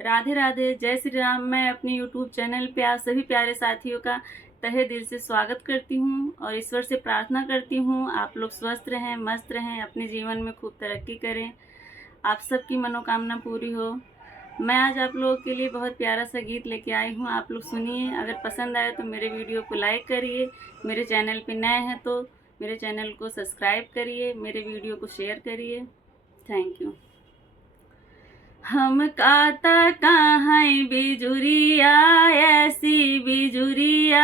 राधे राधे, जय श्री राम। मैं अपने यूट्यूब चैनल पे आप सभी प्यारे साथियों का तहे दिल से स्वागत करती हूँ और ईश्वर से प्रार्थना करती हूँ आप लोग स्वस्थ रहें, मस्त रहें, अपने जीवन में खूब तरक्की करें, आप सबकी मनोकामना पूरी हो। मैं आज आप लोगों के लिए बहुत प्यारा सा गीत लेके आई हूँ, आप लोग सुनिए। अगर पसंद आए तो मेरे वीडियो को लाइक करिए, मेरे चैनल पे नए हैं तो मेरे चैनल को सब्सक्राइब करिए, मेरे वीडियो को शेयर करिए। Thank you. हम काता कहाँ बिजुरिया ऐसी, बिजुरिया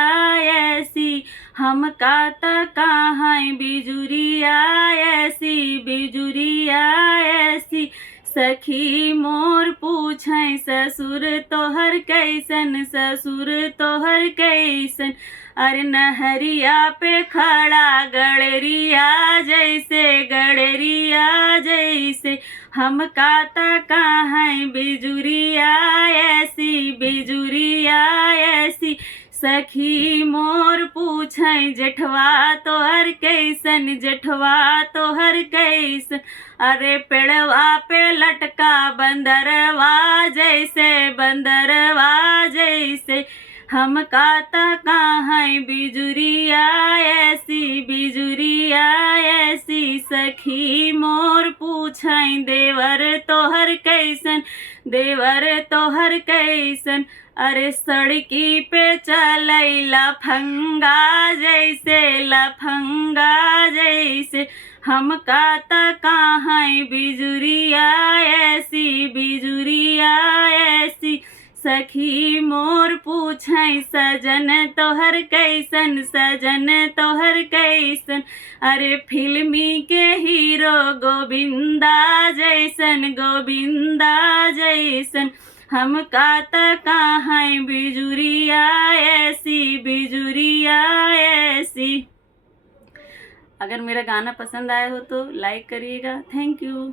ऐसी, हम काता कहाँ बिजुरिया ऐसी, बिजुरिया ऐसी। सखी मोर पूछै ससुर तोहर कैसन, ससुर तोहर कैसन। अरे नहरिया पे खड़ा गड़रिया जैसे, गड़रिया जैसे। हम काता कहाँ बिजुरिया ऐसी, बिजुरिया ऐसी। सखी मोर पूछै जेठवा तोहर कैसन, जेठवा तोहर कैसन। अरे पेड़वा पे लटका बंदरवा जैसे, बंदरवा जैसे। हम काता कहाँ बिजुरिया ऐसी, बिजुरिया ऐसी। सखी मोर पूछै देवर तोहर कैसन, देवर तोहर कैसन। अरे सड़की पे चलै लफंगा जैसे, लफंगा जैसे। हम काता कहाँ बिजुरिया ऐसी, बिजुरिया ऐसी। सखी मोर पूछै सजन तोहर कैसन, सजन तोहर कैसन। अरे फिल्मी के हीरो गोविंदा जैसन, गोविंदा जैसन। हम काता कहाँ बिजुरिया ऐसी, बिजुरिया ऐसी। अगर मेरा गाना पसंद आया हो तो लाइक करिएगा। Thank you.